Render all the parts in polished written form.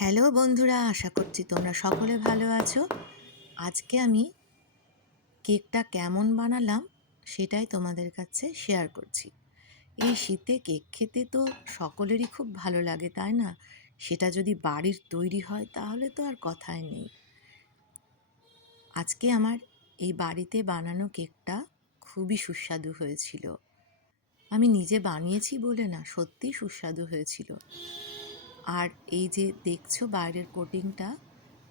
Hello বন্ধুরা, আশা করছি তোমরা সকলে ভালো আছো। আজকে আমি কেকটা কেমন বানালাম সেটাই তোমাদের কাছে শেয়ার করছি। এই শীতে কেক খেতে তো সকলেরই খুব ভালো লাগে, তাই না? সেটা যদি বাড়ির তৈরি হয় তাহলে তো আর কথাই নেই। আজকে আমার এই বাড়িতে বানানো কেকটা খুবই সুস্বাদু হয়েছিল। আমি নিজে বানিয়েছি বলে না, সত্যিই সুস্বাদু হয়েছিল। আর এই যে দেখছো বাইরের কোটিংটা,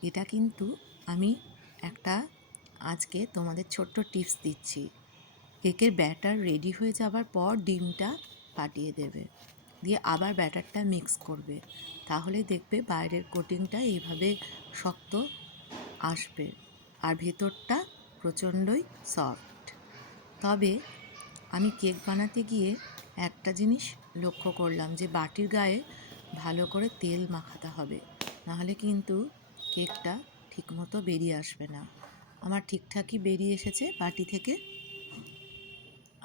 এটা কিন্তু আমি একটা আজকে তোমাদের ছোট্ট টিপস দিচ্ছি। কেকের ব্যাটার রেডি হয়ে যাবার পর ডিমটা ফাটিয়ে দেবে, দিয়ে আবার ব্যাটারটা মিক্স করবে, তাহলে দেখবে বাইরের কোটিংটা এইভাবে শক্ত আসবে আর ভেতরটা প্রচণ্ডই সফট। তবে আমি কেক বানাতে গিয়ে একটা জিনিস লক্ষ্য করলাম যে বাটির গায়ে ভালো করে তেল মাখাতে হবে, নাহলে কিন্তু কেকটা ঠিকমতো বেরিয়ে আসবে না। আমার ঠিকঠাকই বেরিয়ে এসেছে বাটি থেকে,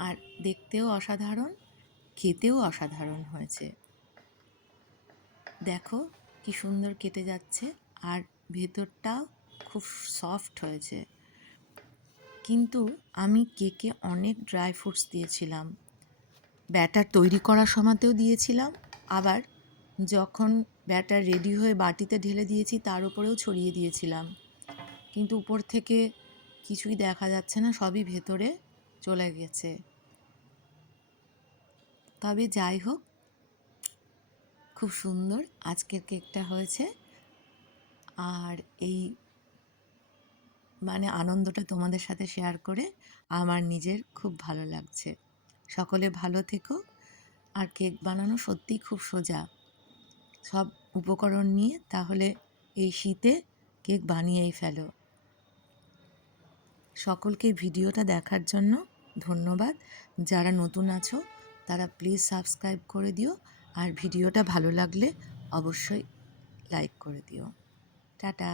আর দেখতেও অসাধারণ, খেতেও অসাধারণ হয়েছে। দেখো কি সুন্দর কেটে যাচ্ছে, আর ভেতরটাও খুব সফট হয়েছে। কিন্তু আমি কেকে অনেক ড্রাই ফ্রুটস দিয়েছিলাম, ব্যাটার তৈরি করার সময়তেও দিয়েছিলাম, আবার যখন ব্যাটার রেডি হয়ে বাটিতে ঢেলে দিয়েছি তার উপরেও ছড়িয়ে দিয়েছিলাম, কিন্তু উপর থেকে কিছুই দেখা যাচ্ছে না, সবই ভেতরে চলে গেছে। তবে যাই হোক, খুব সুন্দর আজকের কেকটা হয়েছে। আর এই আনন্দটা তোমাদের সাথে শেয়ার করে আমার নিজের খুব ভালো লাগছে। সকলে ভালো থেকো। আর কেক বানানো সত্যিই খুব সোজা, সব উপকরণ নিয়ে তাহলে এই শীতে কেক বানিয়েই ফেলো। সকলকে ভিডিওটা দেখার জন্য ধন্যবাদ। যারা নতুন আছো তারা প্লিজ সাবস্ক্রাইব করে দিও, আর ভিডিওটা ভালো লাগলে অবশ্যই লাইক করে দিও। টাটা।